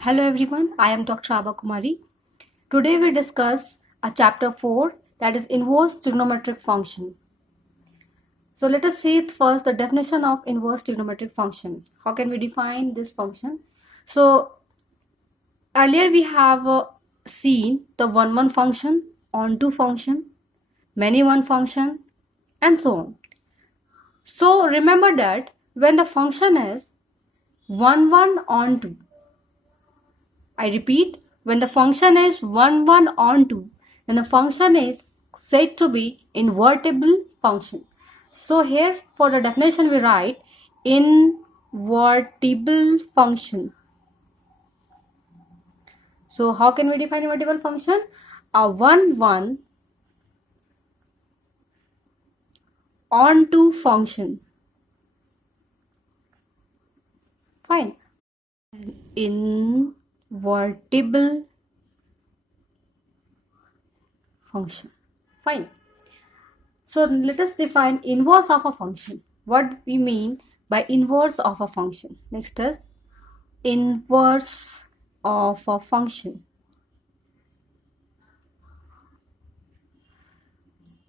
Hello everyone, I am Dr. Abha Kumari. Today we discuss a chapter 4 that is inverse trigonometric function. So let us see it first the definition of inverse trigonometric function. How can we define this function? So earlier we have seen the 1 function, onto function, many one function and so on. So remember that when the function is 1 onto, I repeat, when the function is 1 onto, then the function is said to be invertible function. So here for the definition we write invertible function. So how can we define invertible function? A 1 onto function. Fine. Invertible function. Fine. So let us define inverse of a function. What we mean by inverse of a function. Next is inverse of a function.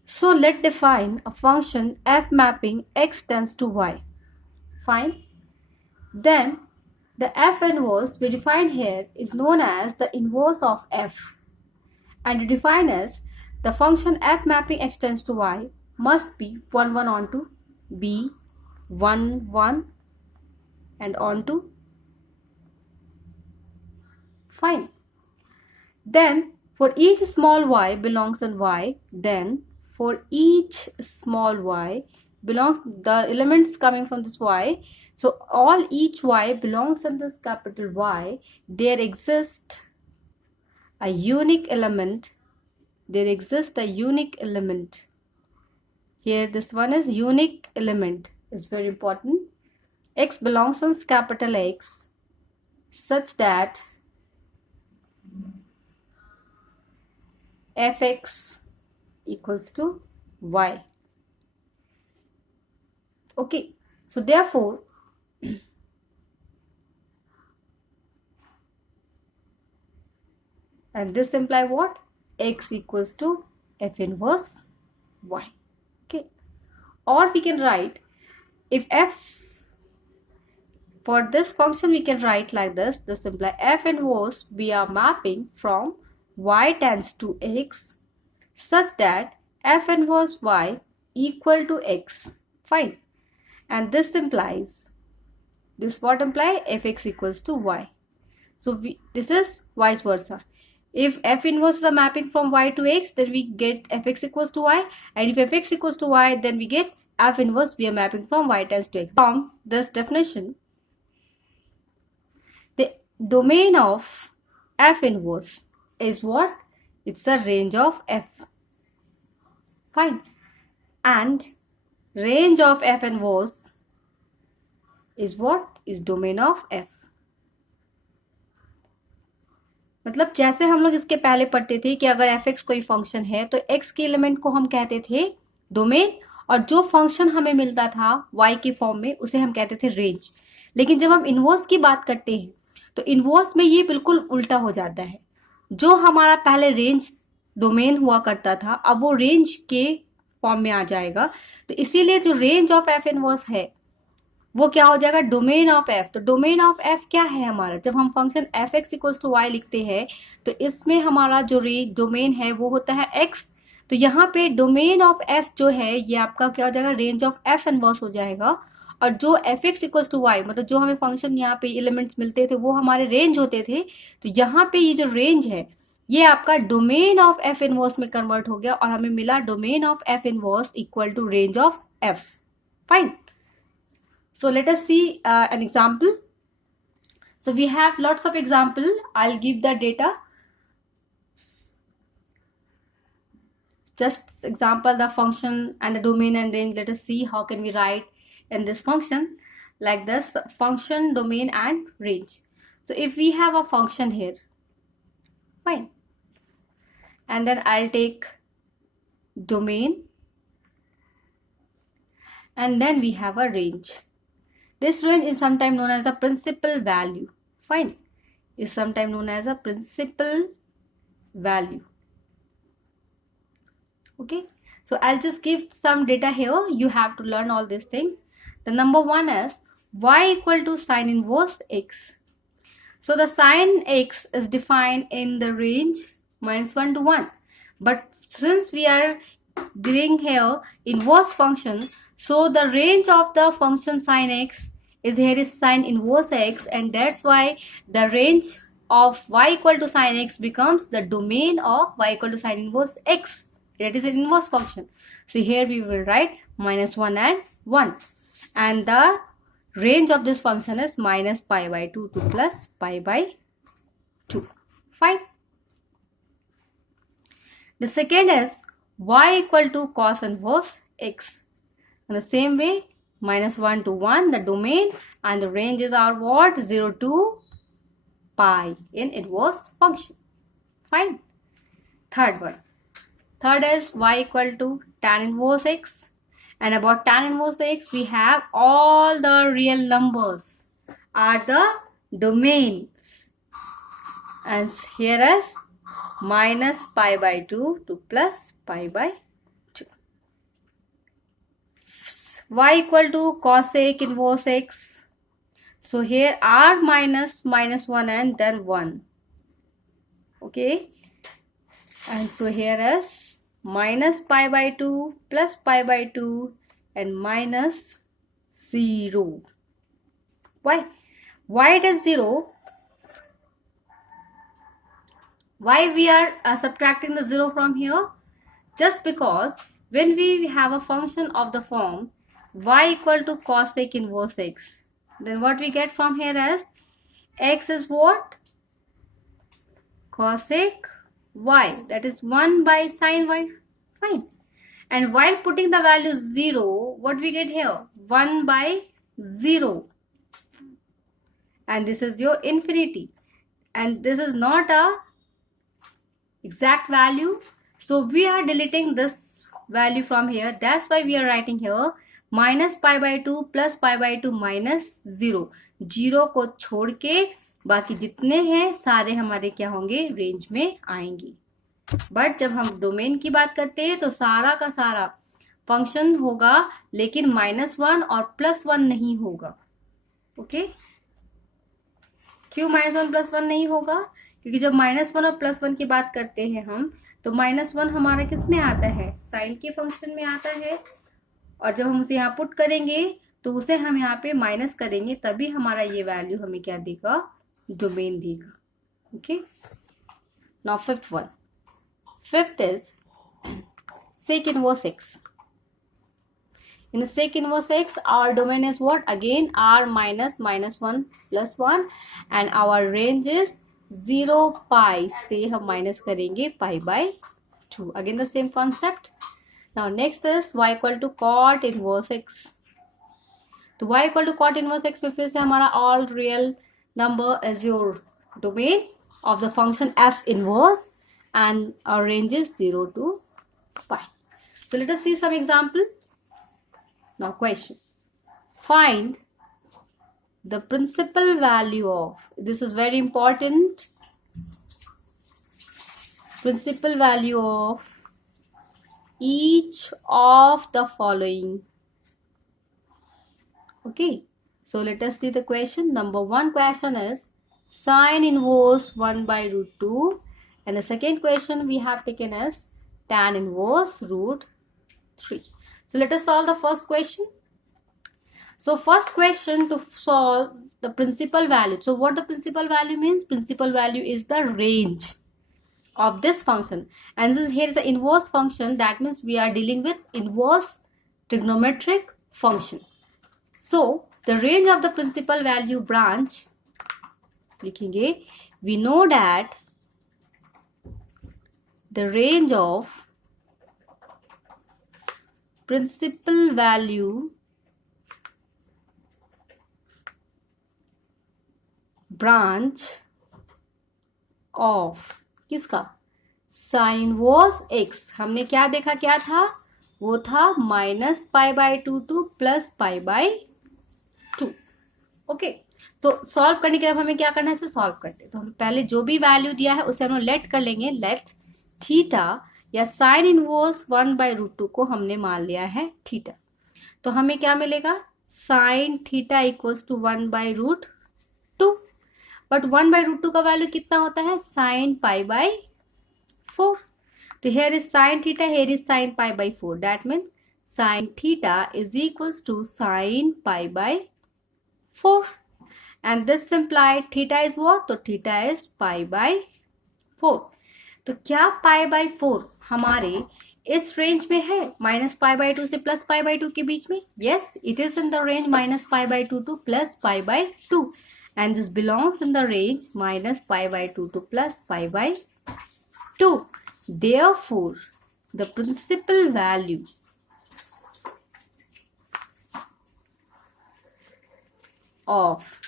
So let's define a function f mapping x tends to y. Fine. Then the f inverse we define here is known as the inverse of f. And we define as the function f mapping x tends to y must be 1 onto b 1 and onto. Fine. Then for each small y belongs in y, then for each small y belongs the elements coming from this y. So all each y belongs in this capital Y. There exists a unique element. There exists a unique element. Here this one is unique element. Is very important. X belongs in capital X such that fx equals to y. Okay, so therefore and this imply what? X equals to f inverse y. Okay, or we can write if f for this function we can write like this imply f inverse we are mapping from y tends to x such that f inverse y equal to x. Fine. And this implies this what imply fx equals to y. So this is vice versa. If f inverse is a mapping from y to x, then we get fx equals to y, and if fx equals to y, then we get f inverse we are mapping from y tends to x. From this definition, the domain of f inverse is what? It's a range of f. Fine. And range of f inverse is what? Is domain of f. मतलब जैसे हम लोग इसके पहले पढ़ते थे कि अगर f(x) कोई फंक्शन है तो x के एलिमेंट को हम कहते थे डोमेन और जो फंक्शन हमें मिलता था y के फॉर्म में उसे हम कहते थे रेंज. लेकिन जब हम इनवर्स की बात करते हैं तो इनवर्स में ये बिल्कुल उल्टा हो जाता है. जो हमारा पहले रेंज डोमेन हुआ करता था अब वो रेंज के फॉर्म में आ जाएगा. तो इसीलिए जो रेंज ऑफ f इनवर्स है वो क्या हो जाएगा? Domain of f. तो डोमेन ऑफ f क्या है हमारा? जब हम function fx equals to y लिखते हैं तो इसमें हमारा जो डोमेन है वो होता है x. तो यहाँ पे डोमेन ऑफ f जो है ये आपका क्या हो जाएगा? रेंज ऑफ f इनवर्स हो जाएगा. और जो fx इक्वल्स टू y मतलब जो हमें फंक्शन यहाँ पे एलिमेंट्स मिलते थे वो हमारे रेंज होते थे. तो यहाँ पे ये जो रेंज है ये आपका डोमेन ऑफ f इनवर्स में कन्वर्ट हो गया और हमें मिला domain of f inverse equal to range of f. Fine. So let us see an example. So we have lots of example. I'll give the data. Just example the function and the domain and range. Let us see how can we write in this function like this function, domain and range. So if we have a function here, fine. And then I'll take domain and then we have a range. This range is sometimes known as a principal value. Fine. is sometimes known as a principal value. Okay, so I'll just give some data here. You have to learn all these things. The number one is y equal to sine inverse x. So the sine x is defined in the range -1 to 1. But since we are dealing here inverse function, so the range of the function sine x is here is sine inverse x, and that's why the range of y equal to sine x becomes the domain of y equal to sine inverse x. That is an inverse function. So here we will write -1 and 1. And the range of this function is minus pi by 2 to plus pi by 2. Fine. The second is y equal to cos inverse x. In the same way, -1 to 1, the domain, and the ranges are what? 0 to pi in inverse function. Fine. Third one. Third is y equal to tan inverse x. And about tan inverse x, we have all the real numbers are the domains. And here is minus pi by 2 to plus pi by 2. Y equal to cosec inverse x. So here r minus -1 and then 1. Okay. And so here is minus pi by 2 plus pi by 2 and minus 0. Why? Why it is 0? Why we are subtracting the 0 from here? Just because when we have a function of the form y equal to cosec inverse x, then what we get from here is x is what? Cosec y, that is 1 by sine y. Fine. And while putting the value 0, what we get here? 1 by 0. And this is your infinity. And this is not a exact value. So we are deleting this value from here. That's why we are writing here minus pi by 2 plus pi by 2 minus 0. 0 को छोड़ के बाकी जितने हैं सारे हमारे क्या होंगे? रेंज में आएंगे. बट जब हम डोमेन की बात करते हैं तो सारा का सारा फंक्शन होगा, लेकिन -1 और +1 नहीं होगा. ओके, क्यों -1 +1 नहीं होगा? क्योंकि जब -1 और +1 की बात करते हैं हम, तो -1 हमारा किस में आता है? साइन के फंक्शन में आता है. और जब हम उसे यहाँ पुट करेंगे तो उसे हम यहाँ पे माइनस करेंगे, तभी हमारा ये वैल्यू हमें क्या देगा? डोमेन देगा. Okay, now fifth one. Fifth is sec inverse x. In the sec inverse x, our domain is what? Again, r minus -1 plus 1, and our range is 0 pi से हम minus करेंगे pi by 2. Again the same concept. Now next is y equal to cot inverse x. तो y equal to cot inverse x पे फिर से हमारा all real number is your domain of the function f inverse, and our range is 0 to pi. So let us see some example. Now question. Find the principal value of, this is very important, principal value of each of the following. Okay, so let us see the question. Number one question is sine inverse 1 by root 2. And the second question we have taken as tan inverse root 3. So let us solve the first question. So first question to solve the principal value. So what the principal value means? Principal value is the range of this function. And since here is the inverse function, that means we are dealing with inverse trigonometric function. So the range of the principal value branch, लिखेंगे, we know that the range of principal value branch of किसका? sin inverse x. हमने क्या देखा, क्या था? वो था -pi by 2 to +pi by 2. Okay, तो सॉल्व करने के बाद हमें क्या करना है, इसे सॉल्व करते हैं। तो हम पहले जो भी वैल्यू दिया है उसे हम लेट कर लेंगे। लेट थीटा या साइन इनवर्स 1/√2 को हमने मान लिया है थीटा। तो हमें क्या मिलेगा, sine theta equals to 1/√2। But 1/√2 का वैल्यू कितना होता है, साइन π/4। तो here is sin theta, here is sin π/4. That means sin theta is equals to sin π/4. And this implied theta is what? तो theta is π/4. तो क्या π/4 हमारे इस रेंज में है, -π/2 से +π/2 के बीच में? Yes, it is in the range -π/2 to +π/2. And this belongs in the range -π/2 to +π/2. Therefore, the principal value of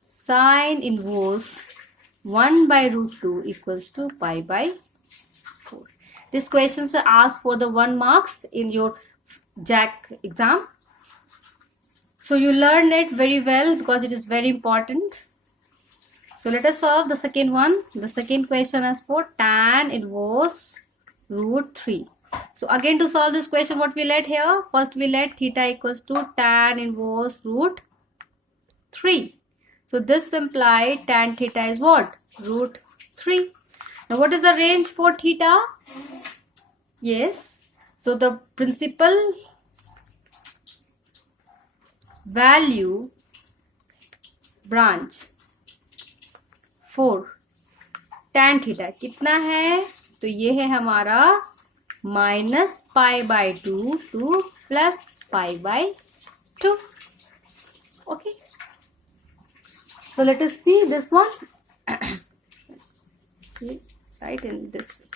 sine inverse 1/√2 equals to π/4. This question is asked for the 1 marks in your JAC exam. So you learn it very well because it is very important. So let us solve the second one. The second question is for tan inverse √3. So again, to solve this question, what we let here? First we let theta equals to tan inverse √3. So this implied tan theta is what? √3. Now what is the range for theta? Yes. So the principal value branch for tan theta कितना है? तो ये है हमारा -π/2 to +π/2. Okay. So let us see this one. Right in this way.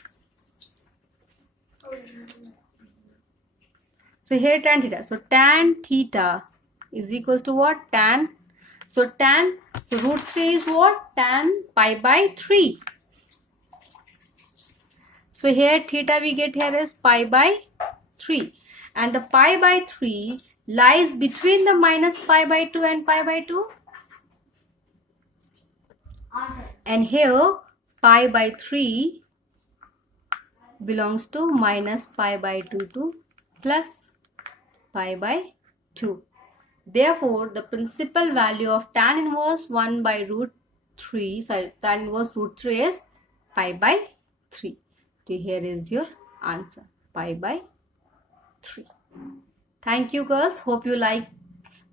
So here tan theta. So tan theta is equals to what? Tan. So √3 is what? Tan π/3. So here theta we get here is π/3. And the π/3 lies between the -π/2 and π/2. And here π/3 belongs to -π/2 to +π/2. Therefore, the principal value of tan inverse 1/√3, tan inverse √3 is π/3. So here is your answer, π/3. Thank you, girls. Hope you like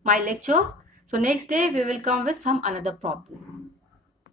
my lecture. So next day we will come with some another problem.